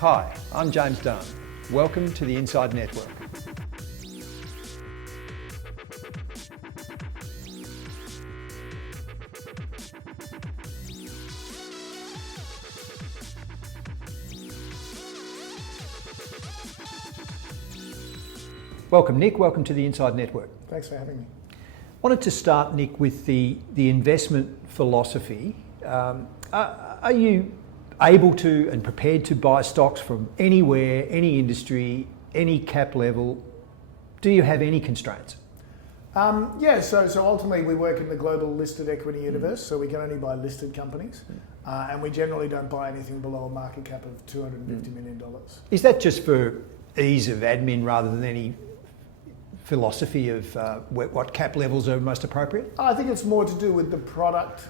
Hi, I'm James Dunn. Welcome to the Inside Network. Welcome, Nick. Welcome to the Inside Network. Thanks for having me. Wanted to start, Nick, with the investment philosophy. Are you able to and prepared to buy stocks from anywhere, any industry, any cap level? Do you have any constraints? So ultimately we work in the global listed equity universe, so we can only buy listed companies, and we generally don't buy anything below a market cap of $250 million. Is that just for ease of admin rather than any philosophy of what cap levels are most appropriate? I think it's more to do with the product.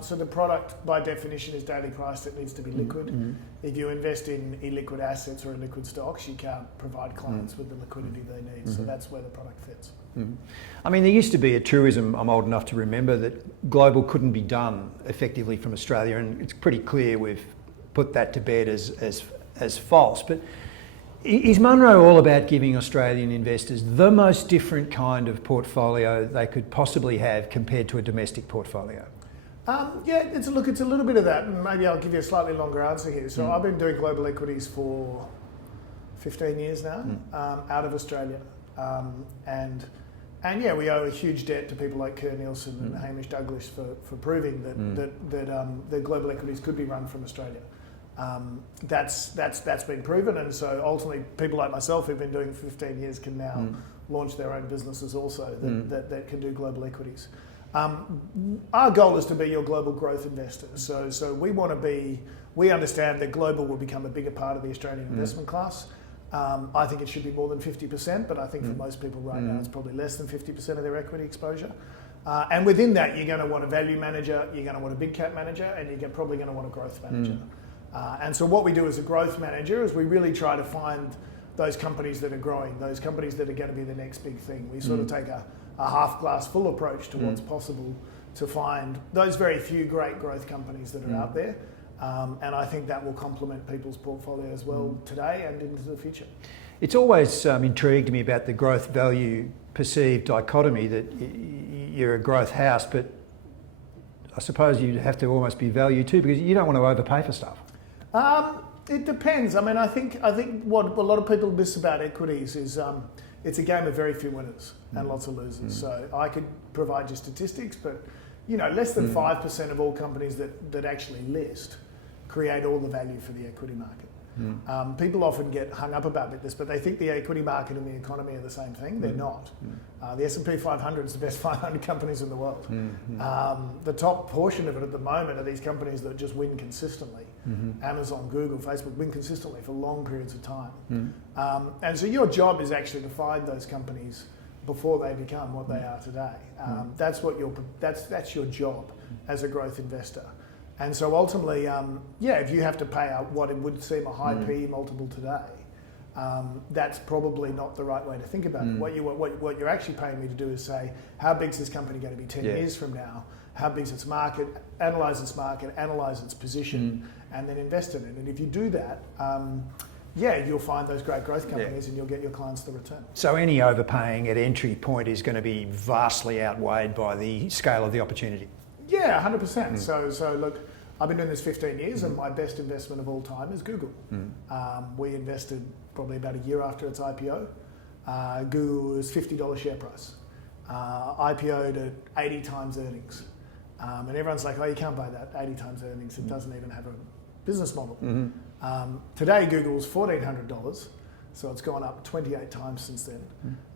So the product, by definition, is daily priced. It needs to be liquid. Mm-hmm. If you invest in illiquid assets or illiquid stocks, you can't provide clients with the liquidity they need. Mm-hmm. So that's where the product fits. Mm-hmm. I mean, there used to be a truism, I'm old enough to remember, that global couldn't be done effectively from Australia, and it's pretty clear we've put that to bed as false. But is Munro all about giving Australian investors the most different kind of portfolio they could possibly have compared to a domestic portfolio? It's a little bit of that, and maybe I'll give you a slightly longer answer here. So I've been doing global equities for 15 years now, out of Australia, and we owe a huge debt to people like Kerr Nielsen and Hamish Douglas for proving that global equities could be run from Australia. That's been proven, and so ultimately people like myself who've been doing it for 15 years can now launch their own businesses also that can do global equities. Our goal is to be your global growth investor. So we understand that global will become a bigger part of the Australian investment class. I think it should be more than 50%, but I think for most people right now it's probably less than 50% of their equity exposure. And within that, you're going to want a value manager, you're going to want a big cap manager, and you're probably going to want a growth manager. And so what we do as a growth manager is we really try to find those companies that are growing, those companies that are going to be the next big thing. We sort of take a half glass full approach to what's possible to find those very few great growth companies that are out there. And I think that will complement people's portfolios well today and into the future. It's always intrigued me about the growth value perceived dichotomy that you're a growth house, but I suppose you have to almost be value too, because you don't want to overpay for stuff. It depends. I mean, I think what a lot of people miss about equities is it's a game of very few winners and lots of losers. So I could provide you statistics, but less than 5% of all companies that actually list create all the value for the equity market. People often get hung up about this, but they think the equity market and the economy are the same thing. They're not. The S&P 500 is the best 500 companies in the world. The top portion of it at the moment are these companies that just win consistently. Amazon, Google, Facebook win consistently for long periods of time. And so your job is actually to find those companies before they become what they are today. That's your job as a growth investor. And so ultimately, if you have to pay out what it would seem a high PE multiple today, that's probably not the right way to think about it. What you're actually paying me to do is say, how big is this company going to be 10 years from now? How big is its market? Analyse its position, and then invest in it. And if you do that, you'll find those great growth companies and you'll get your clients the return. So any overpaying at entry point is going to be vastly outweighed by the scale of the opportunity. Yeah, 100%. So look, I've been doing this 15 years and my best investment of all time is Google. We invested probably about a year after its IPO. Google was $50 share price. IPO'd at 80 times earnings. And everyone's like, oh, you can't buy that, 80 times earnings. It doesn't even have a business model. Today, Google's $1,400, so it's gone up 28 times since then.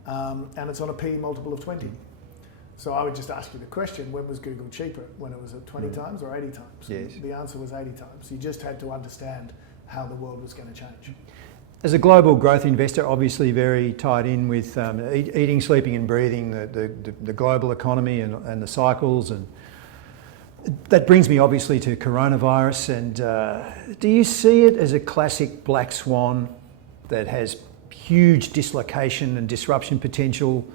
And it's on a PE multiple of 20. So I would just ask you the question, when was Google cheaper? When it was at 20 times or 80 times? Yes. The answer was 80 times. You just had to understand how the world was going to change. As a global growth investor, obviously very tied in with eating, sleeping and breathing, the global economy and the cycles, and that brings me obviously to coronavirus. And do you see it as a classic black swan that has huge dislocation and disruption potential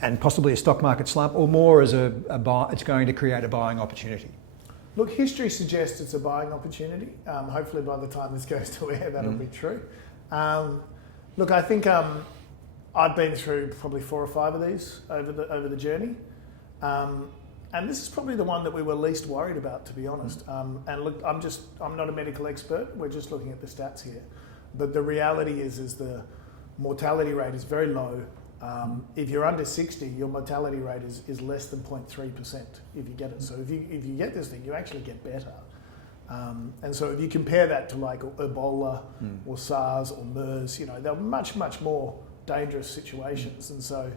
and possibly a stock market slump, or more as it's going to create a buying opportunity? Look, history suggests it's a buying opportunity. Hopefully by the time this goes to air, that'll be true. Look, I think I've been through probably 4 or 5 of these over the journey. And this is probably the one that we were least worried about, to be honest. And look, I'm not a medical expert. We're just looking at the stats here. But the reality is the mortality rate is very low. If you're under 60, your mortality rate is less than 0.3% if you get it. So if you get this thing, you actually get better. And so if you compare that to like Ebola or SARS or MERS, they're much, much more dangerous situations. And so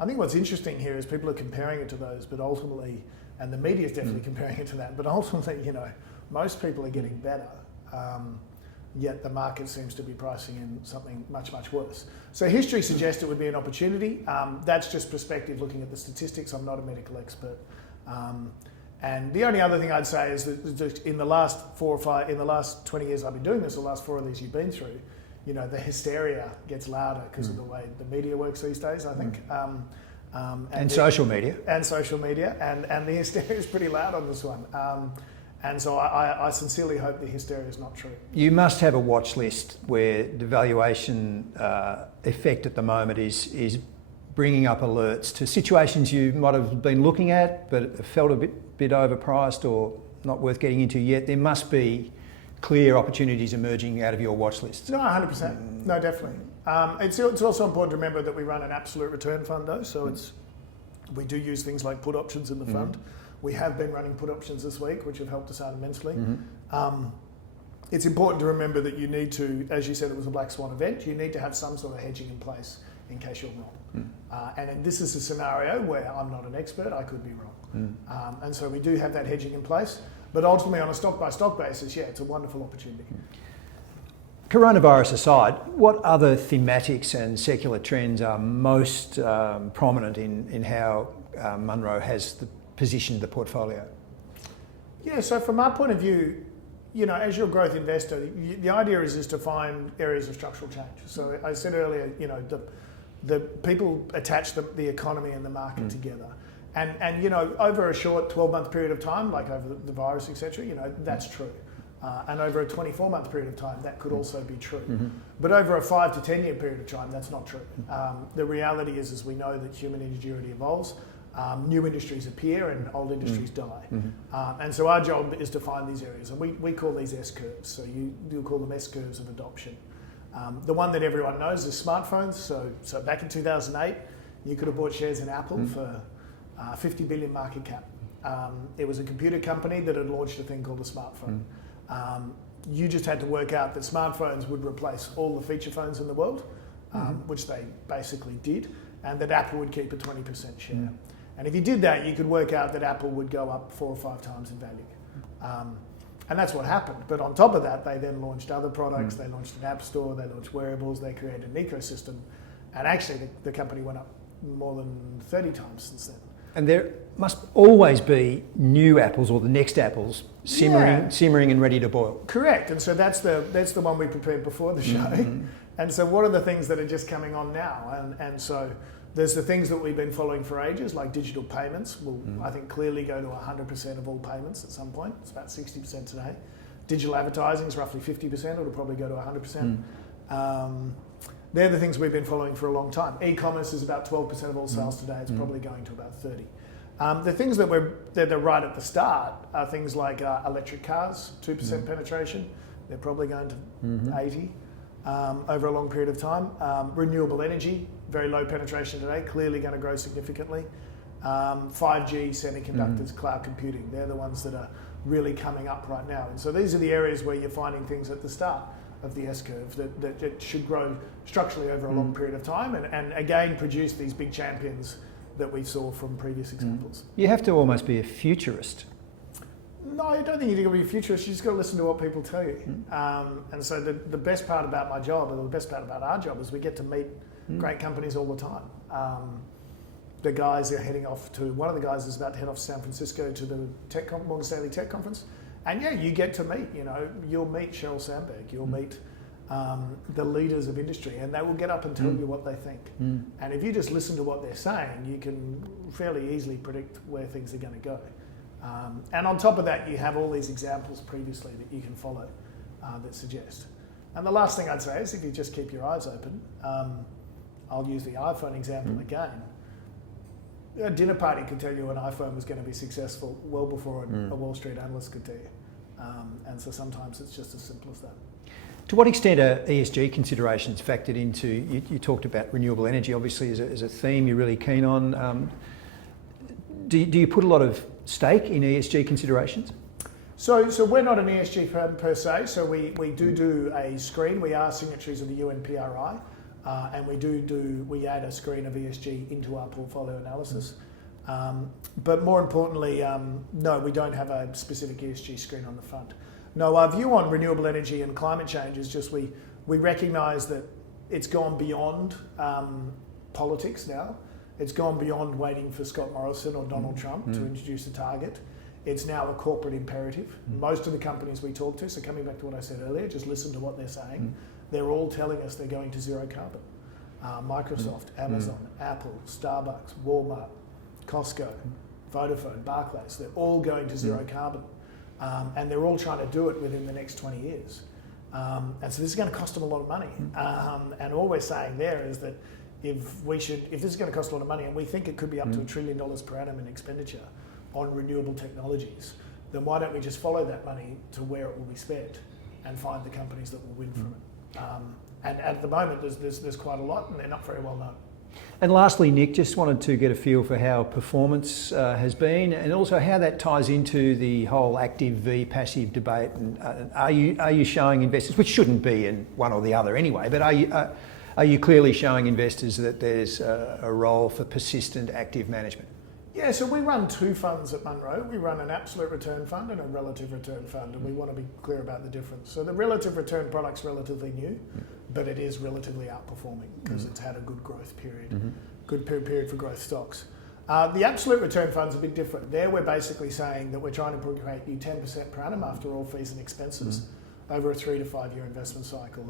I think what's interesting here is people are comparing it to those, but ultimately, and the media is definitely comparing it to that, but ultimately, most people are getting better. Yet the market seems to be pricing in something much, much worse. So history suggests it would be an opportunity. That's just perspective looking at the statistics. I'm not a medical expert. And the only other thing I'd say is that in the last 20 years I've been doing this, the last 4 of these you've been through, the hysteria gets louder because of the way the media works these days, I think. And social media. And social media. And the hysteria is pretty loud on this one. And so I sincerely hope the hysteria is not true. You must have a watch list where the valuation effect at the moment is bringing up alerts to situations you might have been looking at but felt a bit overpriced or not worth getting into yet. There must be clear opportunities emerging out of your watch list. No, 100%. No, definitely. It's also important to remember that we run an absolute return fund though, so we do use things like put options in the fund. We have been running put options this week, which have helped us out immensely. It's important to remember that you need to, as you said, it was a black swan event, you need to have some sort of hedging in place in case you're wrong. And this is a scenario where I'm not an expert, I could be wrong. And so we do have that hedging in place, but ultimately on a stock-by-stock basis, it's a wonderful opportunity. Coronavirus aside, what other thematics and secular trends are most prominent in how Munro has positioned the portfolio? Yeah, so from our point of view, as you're a growth investor, the idea is to find areas of structural change. So I said earlier, the people attach the economy and the market together. And over a short 12-month period of time, like over the virus, etc., that's true. And over a 24-month period of time, that could also be true. But over a 5 to 10-year period of time, that's not true. The reality is we know that human ingenuity evolves. New industries appear and old industries die. And so our job is to find these areas. And we call these S-curves. So you'll call them S-curves of adoption. The one that everyone knows is smartphones. So back in 2008, you could have bought shares in Apple for 50 billion market cap. It was a computer company that had launched a thing called a smartphone. You just had to work out that smartphones would replace all the feature phones in the world, which they basically did, and that Apple would keep a 20% share. And if you did that, you could work out that Apple would go up 4 or 5 times in value. And that's what happened. But on top of that, they then launched other products. They launched an app store, they launched wearables, they created an ecosystem. And actually, the company went up more than 30 times since then. And there must always be new apples or the next apples simmering and ready to boil. Correct. And so that's the one we prepared before the show. And so what are the things that are just coming on now? And so there's the things that we've been following for ages, like digital payments will, I think, clearly go to 100% of all payments at some point. It's about 60% today. Digital advertising is roughly 50%. It'll probably go to 100%. They're the things we've been following for a long time. E-commerce is about 12% of all sales today. It's probably going to about 30%. The things that they're right at the start are things like electric cars, 2% penetration. They're probably going to 80% over a long period of time. Renewable energy, very low penetration today, clearly going to grow significantly. 5G, semiconductors, cloud computing, they're the ones that are really coming up right now. And so these are the areas where you're finding things at the start of the S-curve that should grow structurally over a long period of time and again produce these big champions that we saw from previous examples. You have to almost be a futurist. No, I don't think you need to be a futurist. You just got to listen to what people tell you. And so the best part about my job, or the best part about our job, is we get to meet great companies all the time. The guys are heading off to, one of the guys is about to head off to San Francisco to the Morgan Stanley Tech Conference. And you get to meet, you'll meet Sheryl Sandberg, you'll meet the leaders of industry, and they will get up and tell you what they think. And if you just listen to what they're saying, you can fairly easily predict where things are going to go. And on top of that, you have all these examples previously that you can follow that suggest. And the last thing I'd say is if you just keep your eyes open, I'll use the iPhone example again. A dinner party could tell you an iPhone was going to be successful well before a Wall Street analyst could tell you. And so sometimes it's just as simple as that. To what extent are ESG considerations factored into, you talked about renewable energy obviously as a theme you're really keen on. Do you put a lot of stake in ESG considerations? So we're not an ESG firm per se, so we do a screen. We are signatories of the UN PRI, and we add a screen of ESG into our portfolio analysis. But more importantly, no, we don't have a specific ESG screen on the fund. No, our view on renewable energy and climate change is just we recognise that it's gone beyond politics now. It's gone beyond waiting for Scott Morrison or Donald Trump to introduce a target. It's now a corporate imperative. Most of the companies we talk to, so coming back to what I said earlier, just listen to what they're saying. They're all telling us they're going to zero carbon. Microsoft, Amazon, Apple, Starbucks, Walmart, Costco, Vodafone, Barclays, they're all going to zero carbon. And they're all trying to do it within the next 20 years. And so this is going to cost them a lot of money. And all we're saying there is that if this is going to cost a lot of money, and we think it could be up to $1 trillion per annum in expenditure on renewable technologies, then why don't we just follow that money to where it will be spent and find the companies that will win from it? And at the moment, there's quite a lot, and they're not very well known. And lastly, Nick, just wanted to get a feel for how performance has been, and also how that ties into the whole active v passive debate. And are you showing investors, which shouldn't be in one or the other anyway, but are you clearly showing investors that there's a role for persistent active management? Yeah, so we run two funds at Munro. We run an absolute return fund and a relative return fund, and we want to be clear about the difference. So the relative return product's relatively new, but it is relatively outperforming because it's had a good growth period, good period for growth stocks. The absolute return fund's a bit different. There we're basically saying that we're trying to create you 10% per annum after all fees and expenses over a 3 to 5 year investment cycle.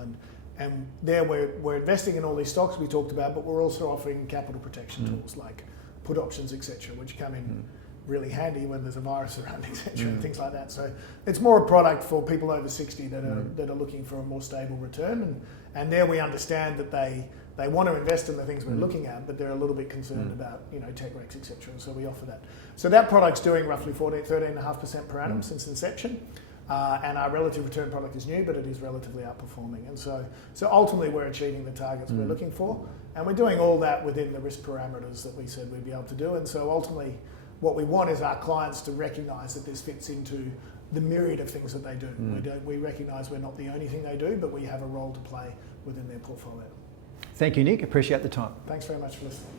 And there we're investing in all these stocks we talked about, but we're also offering capital protection tools like put options, etc., which come in really handy when there's a virus around, etc., and things like that. So it's more a product for people over 60 that are looking for a more stable return, and there we understand that they want to invest in the things we're looking at, but they're a little bit concerned about tech wrecks, etc., and so we offer that. So that product's doing roughly 13.5% per annum since inception. And our relative return product is new, but it is relatively outperforming. And so ultimately we're achieving the targets we're looking for, and we're doing all that within the risk parameters that we said we'd be able to do. And so ultimately what we want is our clients to recognise that this fits into the myriad of things that they do. We recognise we're not the only thing they do, but we have a role to play within their portfolio. Thank you, Nick. Appreciate the time. Thanks very much for listening.